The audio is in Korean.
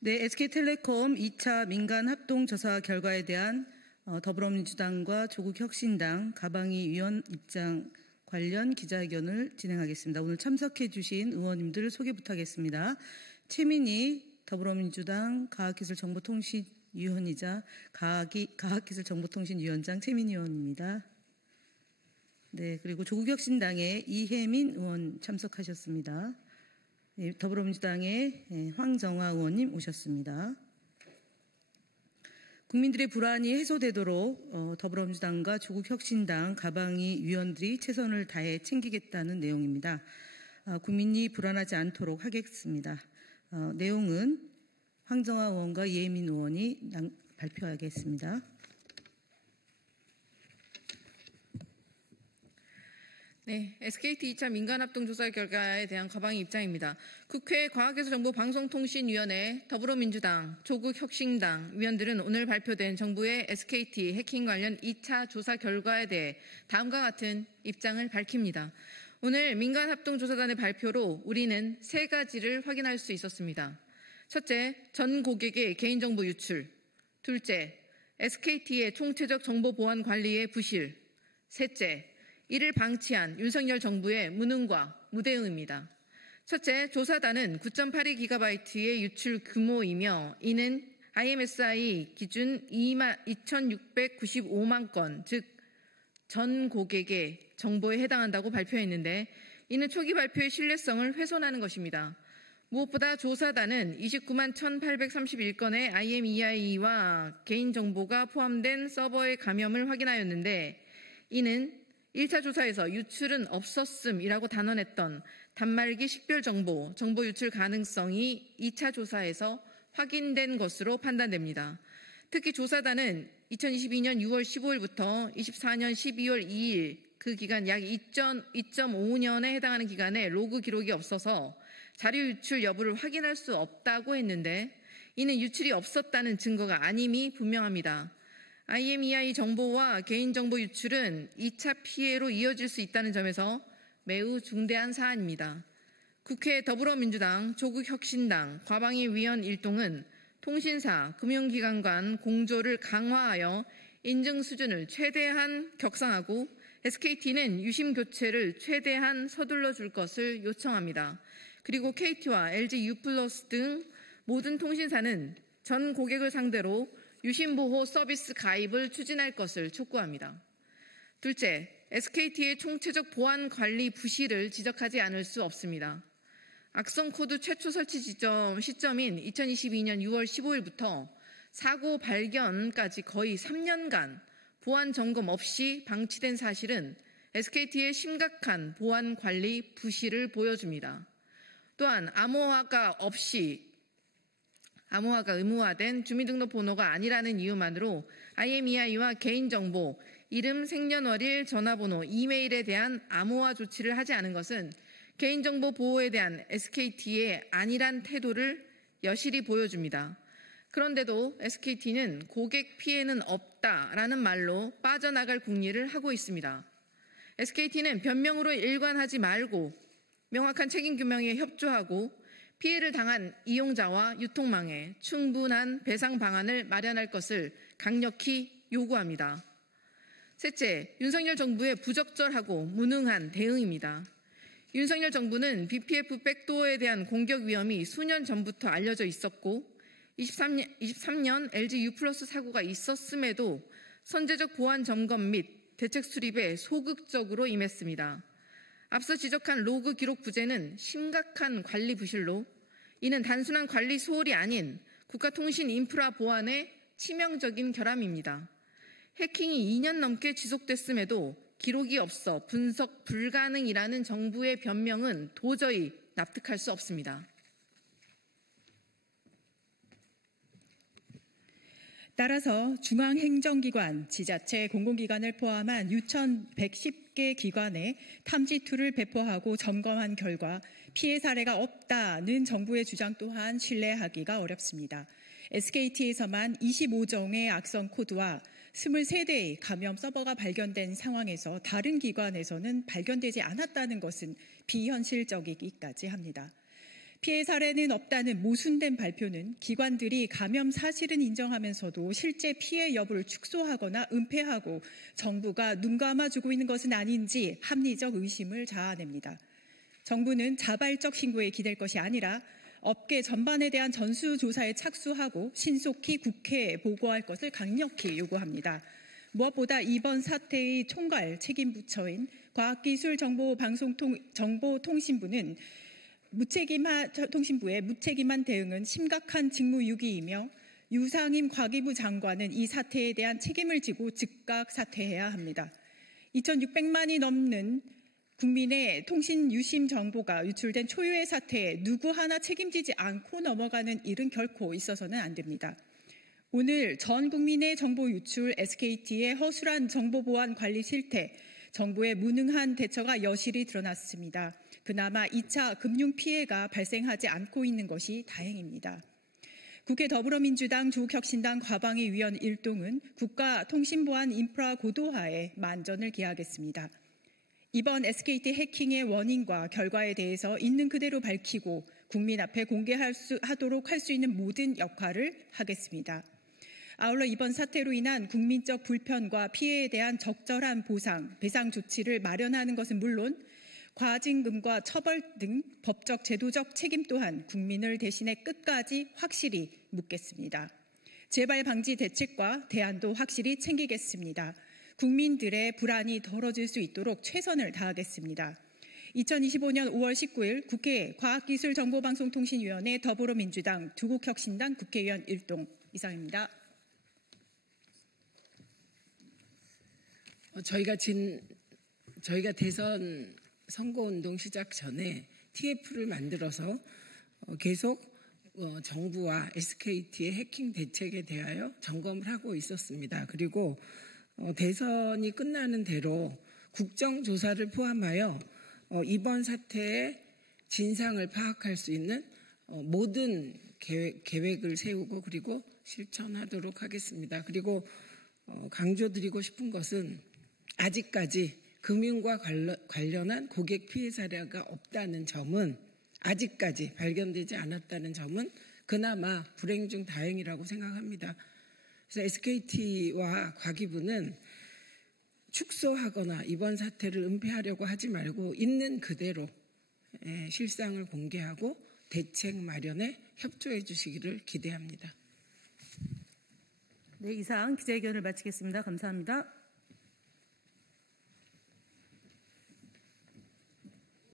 네, SK텔레콤 2차 민간 합동 조사 결과에 대한 더불어민주당과 조국혁신당 가방위 위원 입장 관련 기자회견을 진행하겠습니다. 오늘 참석해 주신 의원님들 소개 부탁하겠습니다. 최민희 더불어민주당 과학기술정보통신위원이자 과학기술정보통신위원장 최민희 의원입니다. 네, 그리고 조국혁신당의 이혜민 의원 참석하셨습니다. 네, 더불어민주당의 황정화 의원님 오셨습니다. 국민들의 불안이 해소되도록 더불어민주당과 조국혁신당 가방위 위원들이 최선을 다해 챙기겠다는 내용입니다. 국민이 불안하지 않도록 하겠습니다. 내용은 황정화 의원과 이혜민 의원이 발표하겠습니다. 네, SKT 2차 민간합동조사 결과에 대한 가방위 입장입니다. 국회 과학기술정보방송통신위원회 더불어민주당, 조국혁신당 위원들은 오늘 발표된 정부의 SKT 해킹 관련 2차 조사 결과에 대해 다음과 같은 입장을 밝힙니다. 오늘 민간합동조사단의 발표로 우리는 세 가지를 확인할 수 있었습니다. 첫째, 전 고객의 개인정보 유출. 둘째, SKT의 총체적 정보 보안 관리의 부실. 셋째, 이를 방치한 윤석열 정부의 무능과 무대응입니다. 첫째, 조사단은 9.82GB의 유출 규모이며 이는 IMSI 기준 2,695만 건, 즉 전 고객의 정보에 해당한다고 발표했는데 이는 초기 발표의 신뢰성을 훼손하는 것입니다. 무엇보다 조사단은 29만 1,831건의 IMEI와 개인정보가 포함된 서버의 감염을 확인하였는데 이는 1차 조사에서 유출은 없었음이라고 단언했던 단말기 식별 정보 유출 가능성이 2차 조사에서 확인된 것으로 판단됩니다. 특히 조사단은 2022년 6월 15일부터 24년 12월 2일 그 기간 약 2.5년에 해당하는 기간에 로그 기록이 없어서 자료 유출 여부를 확인할 수 없다고 했는데 이는 유출이 없었다는 증거가 아님이 분명합니다. IMEI 정보와 개인정보 유출은 2차 피해로 이어질 수 있다는 점에서 매우 중대한 사안입니다. 국회 더불어민주당, 조국혁신당, 과방위 위원 일동은 통신사, 금융기관 간 공조를 강화하여 인증 수준을 최대한 격상하고 SKT는 유심 교체를 최대한 서둘러 줄 것을 요청합니다. 그리고 KT와 LG U+ 등 모든 통신사는 전 고객을 상대로 유심보호 서비스 가입을 추진할 것을 촉구합니다. 둘째, SKT의 총체적 보안 관리 부실을 지적하지 않을 수 없습니다. 악성 코드 최초 설치 시점인 2022년 6월 15일부터 사고 발견까지 거의 3년간 보안 점검 없이 방치된 사실은 SKT의 심각한 보안 관리 부실을 보여줍니다. 또한 암호화가 의무화된 주민등록번호가 아니라는 이유만으로 IMEI와 개인정보, 이름, 생년월일, 전화번호, 이메일에 대한 암호화 조치를 하지 않은 것은 개인정보 보호에 대한 SKT의 안일한 태도를 여실히 보여줍니다. 그런데도 SKT는 고객 피해는 없다라는 말로 빠져나갈 궁리를 하고 있습니다. SKT는 변명으로 일관하지 말고 명확한 책임 규명에 협조하고 피해를 당한 이용자와 유통망에 충분한 배상 방안을 마련할 것을 강력히 요구합니다. 셋째, 윤석열 정부의 부적절하고 무능한 대응입니다. 윤석열 정부는 BPF 백도어에 대한 공격 위험이 수년 전부터 알려져 있었고 23년 LG U+ 사고가 있었음에도 선제적 보안 점검 및 대책 수립에 소극적으로 임했습니다. 앞서 지적한 로그 기록 부재는 심각한 관리 부실로 이는 단순한 관리 소홀이 아닌 국가통신 인프라 보안의 치명적인 결함입니다. 해킹이 2년 넘게 지속됐음에도 기록이 없어 분석 불가능이라는 정부의 변명은 도저히 납득할 수 없습니다. 따라서 중앙행정기관, 지자체, 공공기관을 포함한 6,110개 기관에 탐지2를 배포하고 점검한 결과 피해 사례가 없다는 정부의 주장 또한 신뢰하기가 어렵습니다. SKT에서만 25종의 악성 코드와 23대의 감염 서버가 발견된 상황에서 다른 기관에서는 발견되지 않았다는 것은 비현실적이기까지 합니다. 피해 사례는 없다는 모순된 발표는 기관들이 감염 사실은 인정하면서도 실제 피해 여부를 축소하거나 은폐하고 정부가 눈 감아주고 있는 것은 아닌지 합리적 의심을 자아냅니다. 정부는 자발적 신고에 기댈 것이 아니라 업계 전반에 대한 전수조사에 착수하고 신속히 국회에 보고할 것을 강력히 요구합니다. 무엇보다 이번 사태의 총괄 책임 부처인 과학기술정보통신부는 통신부의 무책임한 대응은 심각한 직무유기이며 유상임 과기부 장관은 이 사태에 대한 책임을 지고 즉각 사퇴해야 합니다. 2,600만이 넘는 국민의 통신 유심 정보가 유출된 초유의 사태에 누구 하나 책임지지 않고 넘어가는 일은 결코 있어서는 안 됩니다. 오늘 전 국민의 정보 유출, SKT의 허술한 정보 보안 관리 실태, 정부의 무능한 대처가 여실히 드러났습니다. 그나마 2차 금융 피해가 발생하지 않고 있는 것이 다행입니다. 국회 더불어민주당 조국혁신당 과방위 위원 일동은 국가통신보안 인프라 고도화에 만전을 기하겠습니다. 이번 SKT 해킹의 원인과 결과에 대해서 있는 그대로 밝히고 국민 앞에 공개하도록 할 수 있는 모든 역할을 하겠습니다. 아울러 이번 사태로 인한 국민적 불편과 피해에 대한 적절한 배상 조치를 마련하는 것은 물론 과징금과 처벌 등 법적 제도적 책임 또한 국민을 대신해 끝까지 확실히 묻겠습니다. 재발 방지 대책과 대안도 확실히 챙기겠습니다. 국민들의 불안이 덜어질 수 있도록 최선을 다하겠습니다. 2025년 5월 19일 국회 과학기술정보방송통신위원회 더불어민주당 조국혁신당 국회의원 일동 이상입니다. 저희가 대선 선거운동 시작 전에 TF를 만들어서 계속 정부와 SKT의 해킹 대책에 대하여 점검을 하고 있었습니다. 그리고 대선이 끝나는 대로 국정조사를 포함하여 이번 사태의 진상을 파악할 수 있는 모든 계획을 세우고 그리고 실천하도록 하겠습니다. 그리고 강조드리고 싶은 것은 아직까지 금융과 관련한 고객 피해 사례가 없다는 점은 아직까지 발견되지 않았다는 점은 그나마 불행 중 다행이라고 생각합니다. 그래서 SKT와 과기부는 축소하거나 이번 사태를 은폐하려고 하지 말고 있는 그대로 실상을 공개하고 대책 마련에 협조해 주시기를 기대합니다. 네, 이상 기자회견을 마치겠습니다. 감사합니다.